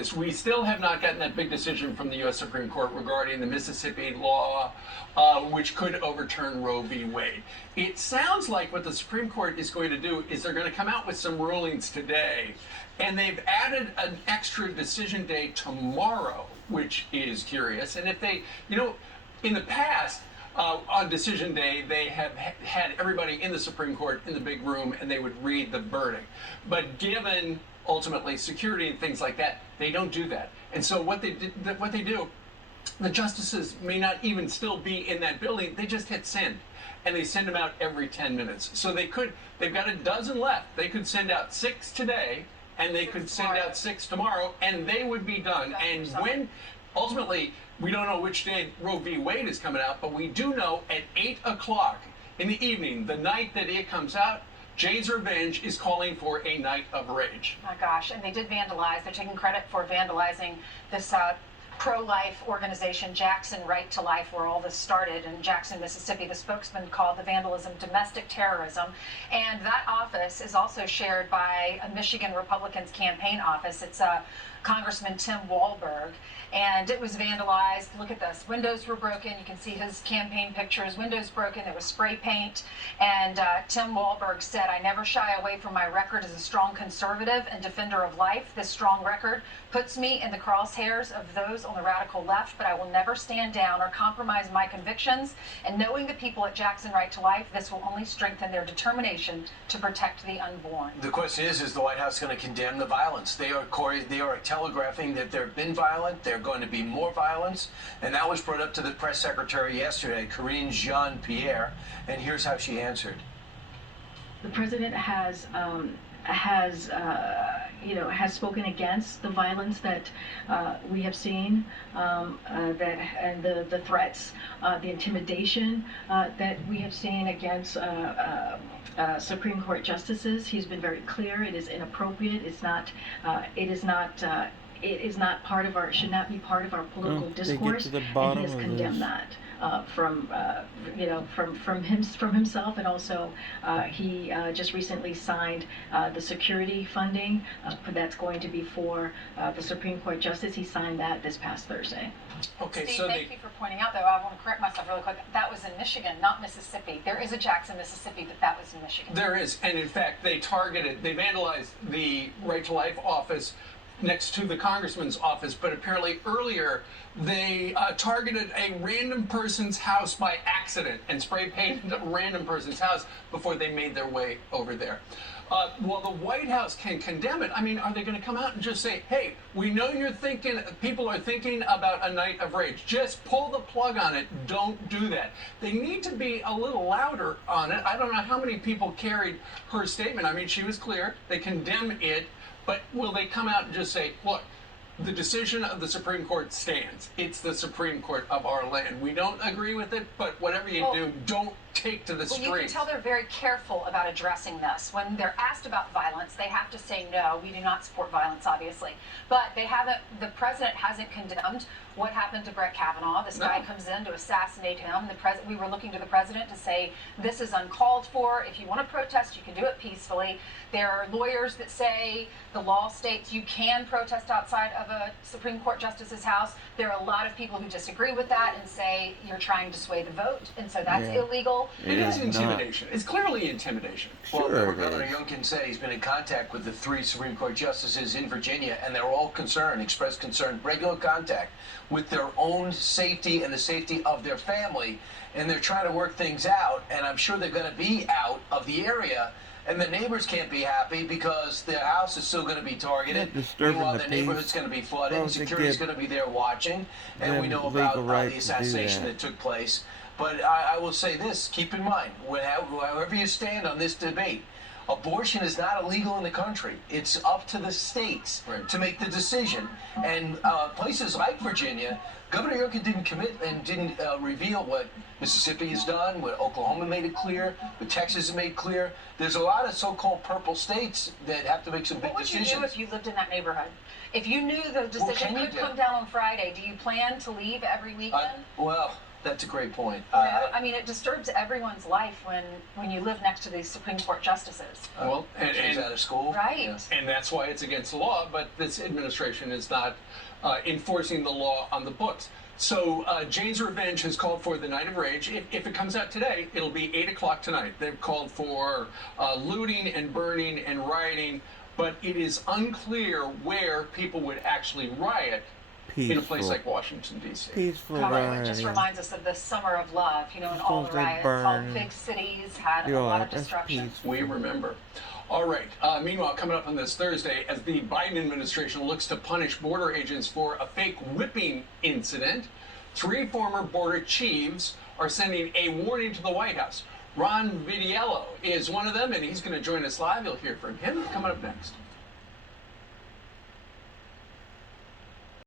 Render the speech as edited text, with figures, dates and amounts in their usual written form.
We still have not gotten that big decision from the U.S. Supreme Court regarding the Mississippi law, which could overturn Roe v. Wade. It sounds like what the Supreme Court is going to do is they're going to come out with some rulings today, and they've added an extra decision day tomorrow, which is curious. And if they, in the past, on decision day, they have had everybody in the Supreme Court in the big room, and they would read the verdict. But given ultimately security and things like that, they don't do that. And so what they do, the justices may not even still be in that building. They just hit send, and they send them out every 10 minutes. So they've got a dozen left. They could send out 6 today, and they could send out 6 tomorrow, and they would be done. And when ultimately, we don't know which day Roe v. Wade is coming out, but we do know at 8 o'clock in the evening, the night that it comes out, Jay's Revenge is calling for a night of rage. Oh my gosh, and they did vandalize. They're taking credit for vandalizing this pro-life organization, Jackson Right to Life, where all this started in Jackson, Mississippi. The spokesman called the vandalism domestic terrorism. And that office is also shared by a Michigan Republicans campaign office. It's Congressman Tim Walberg. And it was vandalized. Look at this. Windows were broken. You can see his campaign pictures. Windows broken. There was spray paint. And Tim Walberg said, "I never shy away from my record as a strong conservative and defender of life. This strong record puts me in the crosshairs of those on the radical left, but I will never stand down or compromise my convictions. And knowing the people at Jackson Right to Life, this will only strengthen their determination to protect the unborn." The question is the White House going to condemn the violence? They are telegraphing that there have been violence. There are going to be more violence, and that was brought up to the press secretary yesterday, Karine Jean-Pierre, and here's how she answered. The president has spoken against the violence that we have seen, and the threats, the intimidation that we have seen against Supreme Court justices. He's been very clear. It is inappropriate. It is not part of our. Should not be part of our political discourse. And he has condemned that. From himself, and also he just recently signed the security funding that's going to be for the Supreme Court justice. He signed that this past Thursday. Okay, Steve, thank you for pointing out, though. I want to correct myself really quick. That was in Michigan, not Mississippi. There is a Jackson, Mississippi, but that was in Michigan. There is, and in fact, they vandalized the Right to Life office next to the congressman's office, but apparently earlier they targeted a random person's house by accident and spray painted a random person's house before they made their way over there. Well, the White House can condemn it. I mean, are they going to come out and just say, "Hey, we know people are thinking about a night of rage. Just pull the plug on it. Don't do that." They need to be a little louder on it. I don't know how many people carried her statement. I mean, she was clear. They condemn it. But will they come out and just say, "Look, the decision of the Supreme Court stands. It's the Supreme Court of our land. We don't agree with it, but whatever you do, don't take to the streets." Well, you can tell they're very careful about addressing this. When they're asked about violence, they have to say, "No, we do not support violence," obviously. But the president hasn't condemned what happened to Brett Kavanaugh. This guy comes in to assassinate him. We were looking to the president to say, "This is uncalled for. If you want to protest, you can do it peacefully." There are lawyers that say the law states you can protest outside of a Supreme Court justice's house. There are a lot of people who disagree with that and say you're trying to sway the vote, and so that's illegal. It is intimidation. It's clearly intimidation. Well, Governor Youngkin said he's been in contact with the 3 Supreme Court justices in Virginia, and they're all expressed concern, regular contact with their own safety and the safety of their family, and they're trying to work things out, and I'm sure they're going to be out of the area. And the neighbors can't be happy because their house is still going to be targeted. Meanwhile, the neighborhood's going to be flooded. Security's going to be there watching. And we know about the assassination that took place. But I will say this, keep in mind, however you stand on this debate, abortion is not illegal in the country. It's up to the states to make the decision. And places like Virginia, Governor Youngkin didn't commit and didn't reveal what Mississippi has done, what Oklahoma made it clear, what Texas has made clear. There's a lot of so-called purple states that have to make some big decisions. What would you do if you lived in that neighborhood? If you knew the decision could come down on Friday, do you plan to leave every weekend? Well, That's a great point. I mean, it disturbs everyone's life when you live next to these Supreme Court justices. Well, Kids out of school. Right. Yeah. and that's why it's against the law, but this administration is not enforcing the law on the books. So Jane's Revenge has called for the Night of Rage. If it comes out today, it'll be 8 o'clock tonight. They've called for looting and burning and rioting, but it is unclear where people would actually riot in a place like Washington, D.C. Peaceful It just rioting. reminds us of the summer of love, and all the Schools that riots, all burn. big cities had a Yeah, lot of that's destruction. peaceful. We remember. All right. Meanwhile, coming up on this Thursday, as the Biden administration looks to punish border agents for a fake whipping incident, 3 former border chiefs are sending a warning to the White House. Ron Vitiello is one of them, and he's going to join us live. You'll hear from him coming up next.